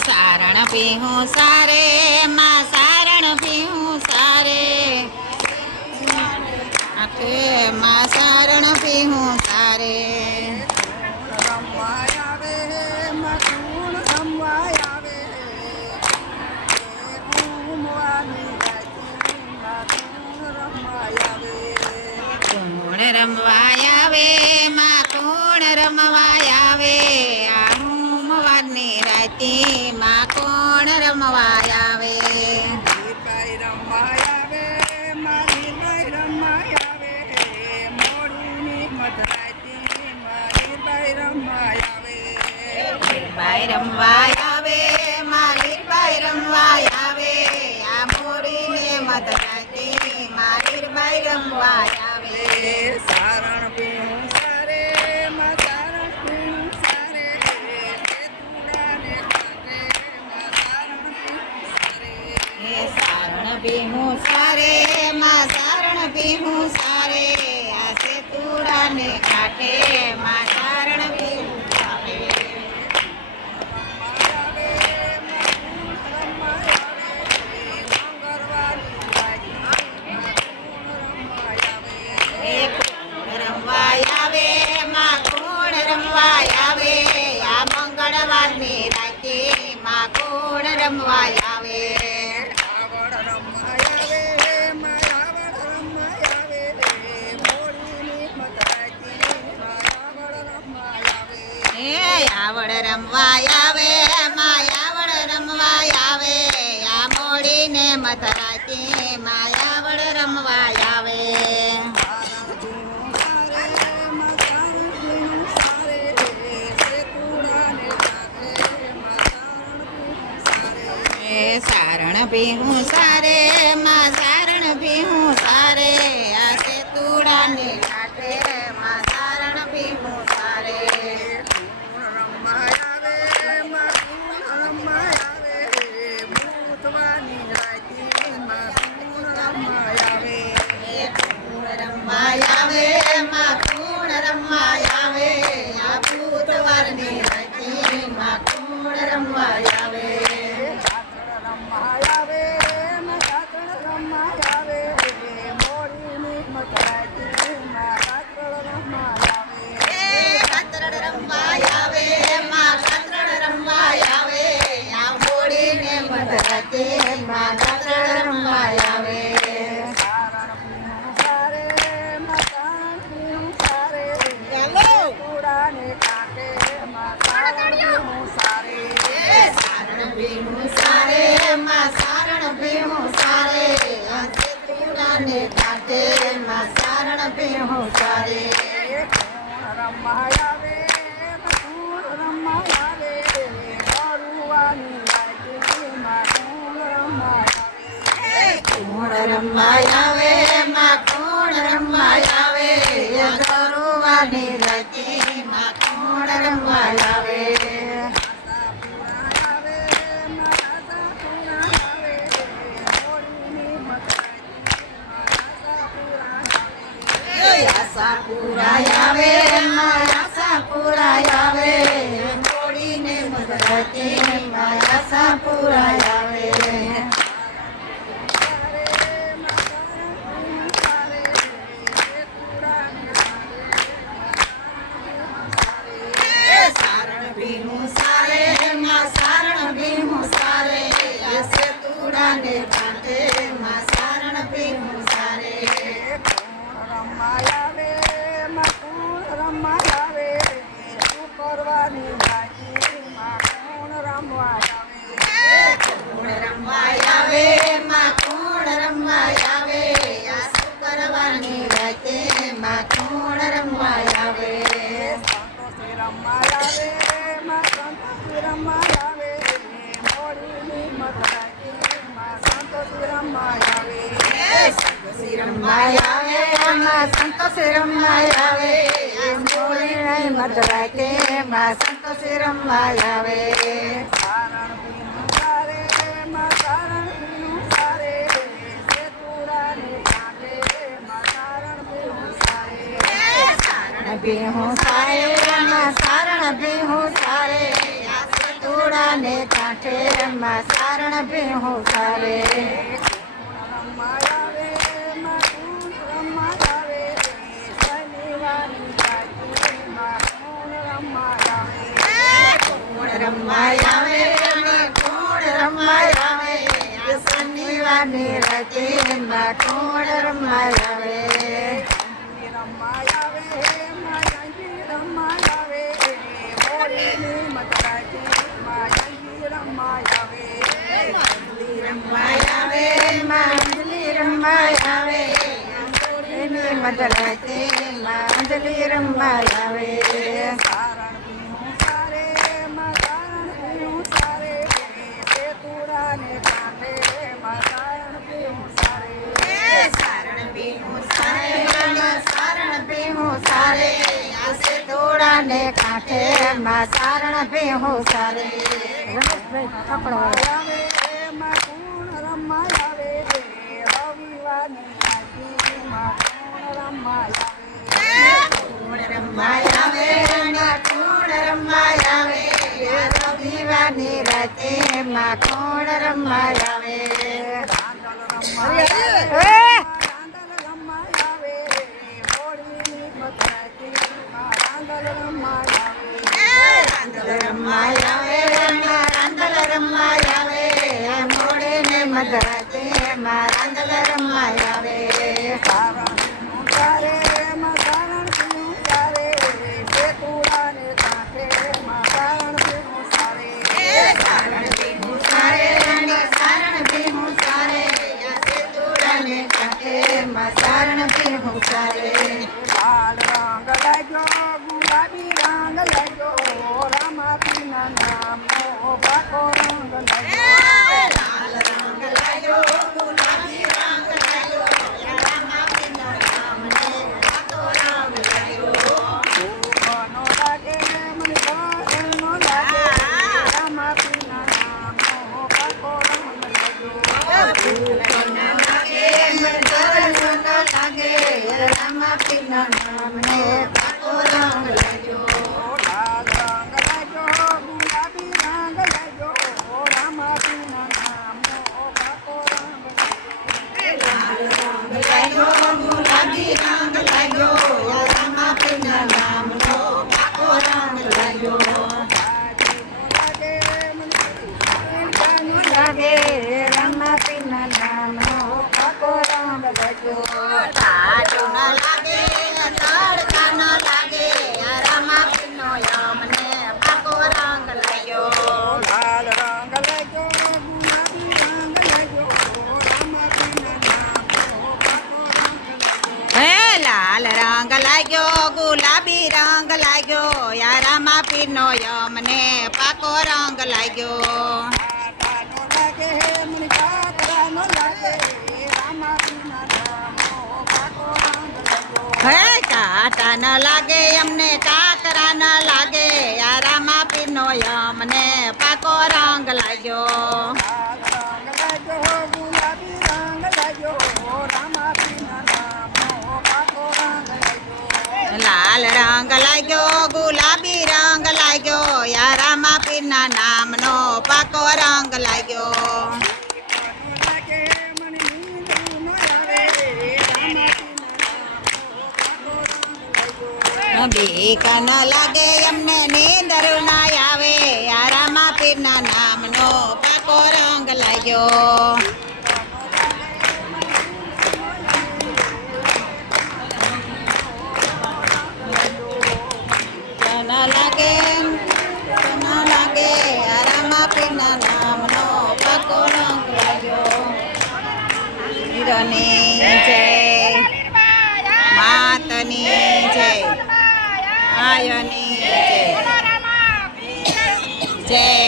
સારણ પીહું સારે માં સારણ પીહું સારે આખે માં સારણ પીહું સારે રમવા આવે મથુણ રમવા આવે ઘૂમવાની મથુણ રમવા આવે કોણ રમવા આવે માં કોણ રમવા આવે આ હોમવારની રાતે માં કોણ રમવા આવે ભાઈ રમવા આવે મારી ભાઈ રમવા આવે મોડીની મધરાતી મારી ભાઈ રમવા આવે ભાઈ રમવા આવે મારી ભાઈ રમવા આવે આ મોરીને મધરાતે મારી ભાઈ રમવા આવે સારણ પીવું સારે માં સારણ પીવું સારે તુડાને કાંઠે માં સારણ પીવું સારે હે સારણ પીહું સારે માં સારણ પીહું સારે આ સેતુડાને કાંઠે માં સારણ પીહું સારે હે કોણ રમવા આવે માં કોણ રમવા આવે આ મંગળવારની રાતે માં કોણ રમવા આવે હે આવડ રમવા આવે માયાવડ રમવા આવે આ મોડીને મધરાતે માયાવડ રમવા આવે હે સારણ પીહું સારે માં સારણ પીહું સારે આ સેતુડાને કાંઠે માં સારણ પીહું સારે રમવા આવે માં કોણ રમવા આવે આ ભૂતવારની રાતે માં કોણ રમવા આવે કાતરડ રમવા આવે માં કાતરડ રમવા આવે આ મોડીને મધરાતે માં કાતરડ રમવા આવે સારણ પીહું સારે માં સારણ પીહું સારે આ સેતુડાને કાંઠે માં સારણ પીહું સારે કોણ રમવા આવે માં કોણ રમવા આવે ગરુવાની રાતે માં કોણ રમવા આવે આશા પુરાય આવે આશા પુરાય આવે મોડીને મધરાતે આશા પુરાય આવે સારણ પીહું સારે માં સારણ પીહું સારે આ સેતુડાને કાંઠે માં સારણ પીહું સારે કોણ રમવા આવે માં કોણ રમવા આવે આ શુક્રવારની રાતે માં કોણ રમવા આવે સંતોષી રમવા આવે માં સંતોષી રમવા આવે આ મોડીને મધરાતે માં સંતોષી રમવા આવે સારણ પીહું સારે માં સારણ પીહું સારે આ સેતુ તુડાને કાંઠે માં સારણ ભીહું સારે રમવા આવે માં કુણ રમવા આવે શનિવારની રાત્રિમાં કુણ રમવા આવે કોણ રમાય આવે ને કોણ રમાય આવે શનિવારની રાતે માં કોણ રમાય આવે રમવા આવે માયાજી રમવા આવે મોરીની મતરાજી માયાજી રમવા આવે રમાય આવે માંજલી રમાય આવે એની મધરાતે માંજલી રમાય આવે સારણ પીવું સારે માં સારણ પીવું સારે તે તુડાને કાંઠે માં સારણ પીવું સારે સારણ પીવું સારે સારણ પીવું સારે આસે તોડાને કાંઠે માં સારણ પીવું સારે આવે માં કુણ રમવા આવે રવિવારની રાત્રિમાં કુણ રમવા આવે કોણ રમાય આવે ને કોણ રમાય આવે રવિવારની રાતે માં કોણ રમાય આવે રાંદલ રમવા આવે હોળીની મતરાતીમાં રાંદલ રમવા આવે રમાય આવે રાંદલ રમાય આવે મોડે ને મધરાતે માં રાંદલ રમાય આવે સારણ પીવું સારે માં સારણ પીવું સારે તે તુડાને કાંઠે માં સારણ પીવું સારે સારણ પીવું સારે અને સારણ પીવું સારે આસે તોડાને કાંઠે માં સારણ પીવું સારે લાલ રંગ લાગ્યો ગુલાબી રંગ લાગ્યો રામાપીના નામનો પાકો રંગ લાગ્યો લાલ રંગ લાગ્યો ગુલાબી રંગ લાગ્યો રામાપીનો નામને પાકો રંગ લાગ્યો ભૂખનો લાગે મને ઘરનો લાગે રામાપીના નામનો પાકો રંગ લાગ્યો ભૂખ ન લાગે મરઘરનો ન લાગે રામાપીના નામને પાકો રંગ લાગ્યો લાલ રંગ લાગ્યો ગુલાબી રંગ લાગ્યો રામાપીના નામનો પાકો રંગ લાગ્યો લાગ્યો ગુલાબી રંગ લાગ્યો રામાપીના નામનો પાકો રંગ લાગ્યો લાગે રામાપીના નામનો પાકો રંગ લાગ્યો તાજો ન લાગે તડકા ન લાગે રામાપીનો યમને પાકો રંગ લાગ્યો લાલ રંગ લાગ્યો ગુલાબી રંગ લાગ્યો રામાપીના નામનો પાકો રંગ લાગ્યો હે લાલ રંગ લાગ્યો ગુલાબી રંગ લાગ્યો યા રામાપીનો યમને પાકો રંગ લાગ્યો કાકાનો લાગે મને કાકરાનો લાગે રામાપીના નામનો પાકો રંગ લાગ્યો હે કાંટા ન લાગે અમને કાકરા ન લાગે યા રામાપીનો યમને પાકો રંગ લાગ્યો લાલ રંગ લાગ્યો ગુલાબી રંગ લાગ્યો રામાપીના નામનો પાકો રંગ લાગ્યો લાલ રંગ લાગ્યો ગુલાબી રંગ લાગ્યો યા રામાપીના નામનો પાકો રંગ લાગ્યો લાગે મને નીંદ ન આવે રામાપીના નામનો પાકો રંગ લાગ્યો બીક ન લાગે અમને નીંદર ના આવે યા રામાપીરના નામનો પાકો રંગ લાગ્યો ન લાગે ન લાગે યા રામાપીરના નામનો પાકો રંગ લાગ્યો હીરોની જય માતની જય આયની જય જય